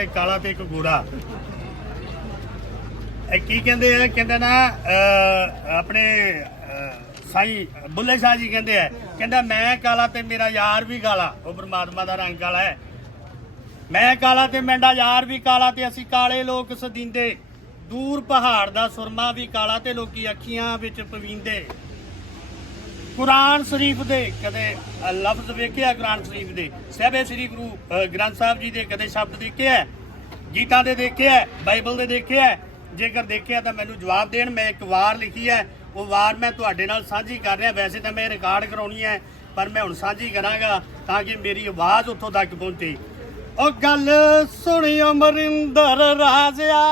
ਇੱਕ ਕਾਲਾ ਤੇ ਇੱਕ ਗੋਰਾ ਇਹ ਕੀ ਕਹਿੰਦੇ ਆ? ਕਹਿੰਦਾ ਨਾ ਆਪਣੇ ਸਾਈ ਬੁੱਲੇ ਸ਼ਾਹ ਜੀ ਕਹਿੰਦੇ ਆ, ਕਹਿੰਦਾ ਮੈਂ ਕਾਲਾ ਤੇ ਮੇਰਾ ਯਾਰ ਵੀ ਕਾਲਾ। ਉਹ ਪ੍ਰਮਾਤਮਾ ਦਾ ਰੰਗ ਕਾਲਾ ਹੈ। ਮੈਂ ਕਾਲਾ ਤੇ ਮੈਂਡਾ ਯਾਰ ਵੀ ਕਾਲਾ ਤੇ ਅਸੀਂ ਕਾਲੇ ਲੋਕ ਸਦੀਂਦੇ। ਦੂਰ ਪਹਾੜ ਦਾ ਸੁਰਮਾ ਵੀ ਕਾਲਾ ਤੇ ਲੋਕੀ ਅੱਖੀਆਂ ਵਿੱਚ ਪਵੀਂਦੇ। ਕੁਰਾਨ ਸ਼ਰੀਫ ਦੇ ਕਦੇ ਲਫ਼ਜ਼ ਵੇਖਿਆ ਕੁਰਾਨ ਸ਼ਰੀਫ ਦੇ? ਸਹਿਬੇ ਸ੍ਰੀ ਗੁਰੂ ਗ੍ਰੰਥ ਸਾਹਿਬ ਜੀ ਦੇ ਕਦੇ ਸ਼ਬਦ ਦੇਖਿਆ ਗੀਤਾ ਦੇ ਦੇਖਿਆ ਬਾਈਬਲ ਦੇ ਦੇਖਿਆ ਜੇਕਰ ਦੇਖਿਆ ਤਾਂ ਮੈਨੂੰ ਜਵਾਬ ਦੇਣ, ਮੈਂ ਇੱਕ ਵਾਰ ਲਿਖੀ ਹੈ। ਉਹ ਵਾਰ ਮੈਂ ਤੁਹਾਡੇ ਨਾਲ ਸਾਂਝੀ ਕਰ ਰਿਹਾ, ਵੈਸੇ ਤਾਂ ਮੈਂ ਰਿਕਾਰਡ ਕਰਾਉਣੀ ਹੈ, ਪਰ ਮੈਂ ਹੁਣ ਸਾਂਝੀ ਕਰਾਂਗਾ ਤਾਂ ਕਿ ਮੇਰੀ ਆਵਾਜ਼ ਉੱਥੋਂ ਤੱਕ ਪਹੁੰਚੇ। ਉਹ ਗੱਲ ਸੁਣੀ ਅਮਰਿੰਦਰ ਰਾਜਿਆ।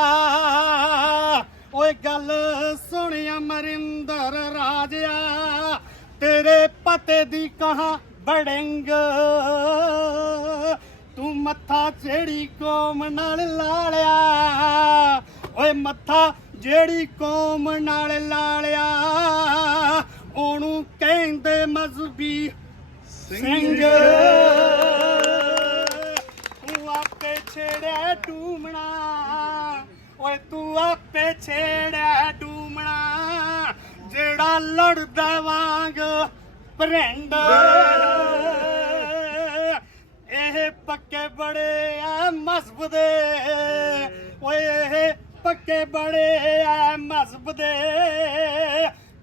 ਓਏ ਗੱਲ ਸੁਣੀ ਅਮਰਿੰਦਰ ਰਾਜਿਆ। ਤੇਰੇ ਪਤੇ ਦੀ ਕਹਾ ਬੜਿੰਗ ਤੂੰ ਮੱਥਾ ਜਿਹੜੀ ਕੌਮ ਨਾਲ ਲਾਲਿਆ। ਓਏ ਮੱਥਾ ਜਿਹੜੀ ਕੌਮ ਨਾਲ ਲਾਲਿਆ। ਉਹਨੂੰ ਕਹਿੰਦੇ ਮਜ਼ਬੀ ਸਿੰਘ। ਤੂੰ ਆਪੇ ਛੇੜਿਆ ਡੂਮਣਾ। ਓਏ ਤੂੰ ਆਪੇ ਛੇੜਿਆ ਡੂਮਣਾ। ਜਿਹੜਾ ਲੜਦਾ ਵਾਂਗ ਭਰਿੰਡ। ਇਹ ਪੱਕੇ ਬੜੇ ਆ ਮਸਬ ਦੇ। ਓਏ, ਇਹ ਪੱਕੇ ਬੜੇ ਆ ਮਸਬ ਦੇ।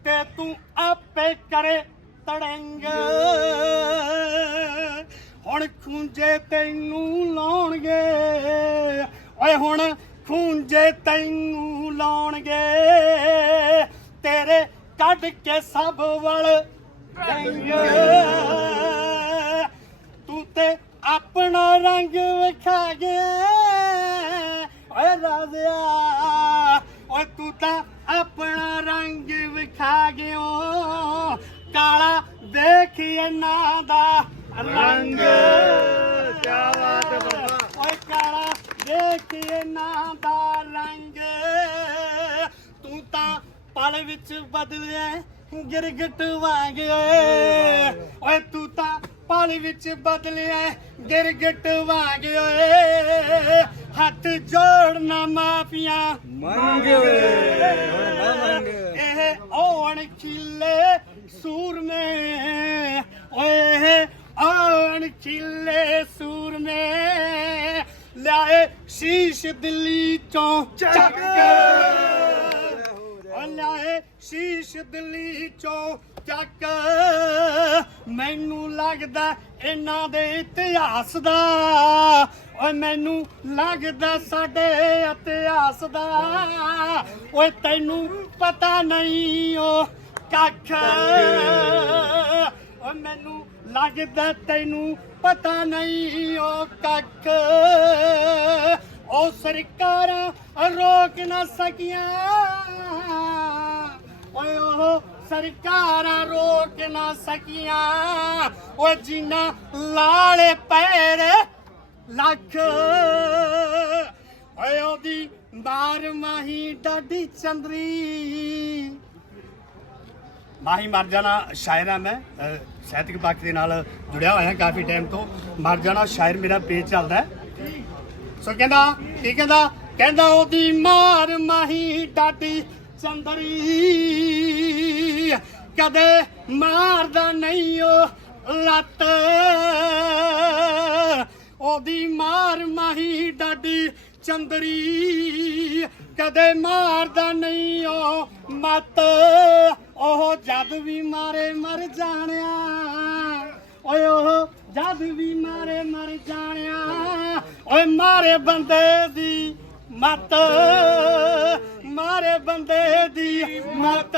ਤੇ ਤੂੰ ਆਪੇ ਕਰੇ ਤੜੰਗ। ਹੁਣ ਖੂੰਜੇ ਤੈਨੂੰ ਲਾਉਣਗੇ। ਓਏ, ਹੁਣ ਖੂੰਜੇ ਤੈਨੂੰ ਲਾਉਣਗੇ। ਕੱਢ ਕੇ ਸਭ ਵਲ ਦੇਂਗੇ ਤੂੰ ਤੇ ਆਪਣਾ ਰੰਗ ਵਿਖਾ ਗਿਆ ਓਏ ਰਾਜ਼ਿਆ ਓਏ ਤੂੰ ਤਾਂ ਆਪਣਾ ਰੰਗ ਵਿਖਾ ਗਿਓ। ਕਾਲਾ ਦੇਖ ਇਹਨਾਂ ਦਾ ਰੰਗ। ਕਿਆ ਬਾਤ ਹੈ। ਓਏ ਕਾਲਾ ਦੇਖ ਇਹਨਾਂ ਦਾ ਪਲ ਵਿੱਚ ਬਦਲਿਆ ਗਿਰਗਟ ਵਾਂਗ। ਓਏ ਓਏ ਤੂੰ ਤਾਂ ਪਲ ਵਿੱਚ ਬਦਲਿਆ ਗਿਰਗਟ ਵਾਂਗ। ਓਏ ਹੱਥ ਜੋੜਨਾ ਮਾਫੀਆਂ ਮੰਗ। ਹੁਣ ਨਾ ਮੰਗ ਇਹ ਔਣ ਖਿੱਲੇ ਸੂਰਮੇ। ਓਏ ਔਣ ਖਿੱਲੇ ਸੂਰਮੇ। ਲਿਆਏ ਸ਼ੀਸ਼ ਦਿੱਲੀ ਚੋਂ ਚੱਕ। ਸ਼ੀਸ਼ ਦਿੱਲੀ ਚੋਂ ਚੱਕ। ਮੈਨੂੰ ਲੱਗਦਾ ਇਹਨਾਂ ਦੇ ਇਤਿਹਾਸ ਦਾ। ਓਏ ਮੈਨੂੰ ਲੱਗਦਾ ਸਾਡੇ ਇਤਿਹਾਸ ਦਾ। ਓਏ ਤੈਨੂੰ ਪਤਾ ਨਹੀਂ ਓ ਕੱਖ। ਓਏ ਮੈਨੂੰ ਲੱਗਦਾ ਤੈਨੂੰ ਪਤਾ ਨਹੀਂ ਓ ਕੱਖ। ਉਹ ਸਰਕਾਰਾਂ ਰੋਕ ਨਾ ਸਕੀਆਂ। ਓਏ ਉਹ ਸਰਕਾਰਾਂ ਰੋਕ ਨਾ ਸਕੀਆਂ। ਓਏ ਜਿੰਨਾ ਲਾਲੇ ਪੈਰ ਲੱਖ। ਓਏ ਉਹਦੀ ਮਾਰ ਮਾਹੀ ਡਾਡੀ ਚੰਦਰੀ। ਮਾਹੀ ਮਰ ਜਾਣਾ ਸ਼ਾਇਰ ਆ ਮੈਂ। ਅਹ, ਸਾਹਿਤਕ ਪੱਖ ਦੇ ਨਾਲ ਜੁੜਿਆ ਹੋਇਆ ਕਾਫੀ ਟਾਈਮ ਤੋਂ। ਮਰ ਜਾਣਾ ਸ਼ਾਇਰ ਮੇਰਾ ਪੇਜ ਚੱਲਦਾ ਸੋ ਕਹਿੰਦਾ ਕੀ ਕਹਿੰਦਾ? ਕਹਿੰਦਾ ਉਹਦੀ ਮਾਰ ਮਾਹੀ ਡਾਡੀ ਚੰਦਰੀ। ਕਦੇ ਮਾਰਦਾ ਨਹੀਂ ਉਹ ਲੱਤ। ਉਹਦੀ ਮਾਰ ਮਾਹੀ ਡਾਡੀ ਚੰਦਰੀ। ਕਦੇ ਮਾਰਦਾ ਨਹੀਂ ਉਹ ਮਤ। ਉਹ ਜਦ ਵੀ ਮਾਰੇ ਮਰ ਜਾਣਿਆ। ਓਏ ਉਹ ਜਦ ਵੀ ਮਾਰੇ ਮਰ ਜਾਣਿਆ। ਓਏ ਮਾਰੇ ਬੰਦੇ ਦੀ ਮਤ। ਮਾਰੇ ਬੰਦੇ ਦੀ ਮਤ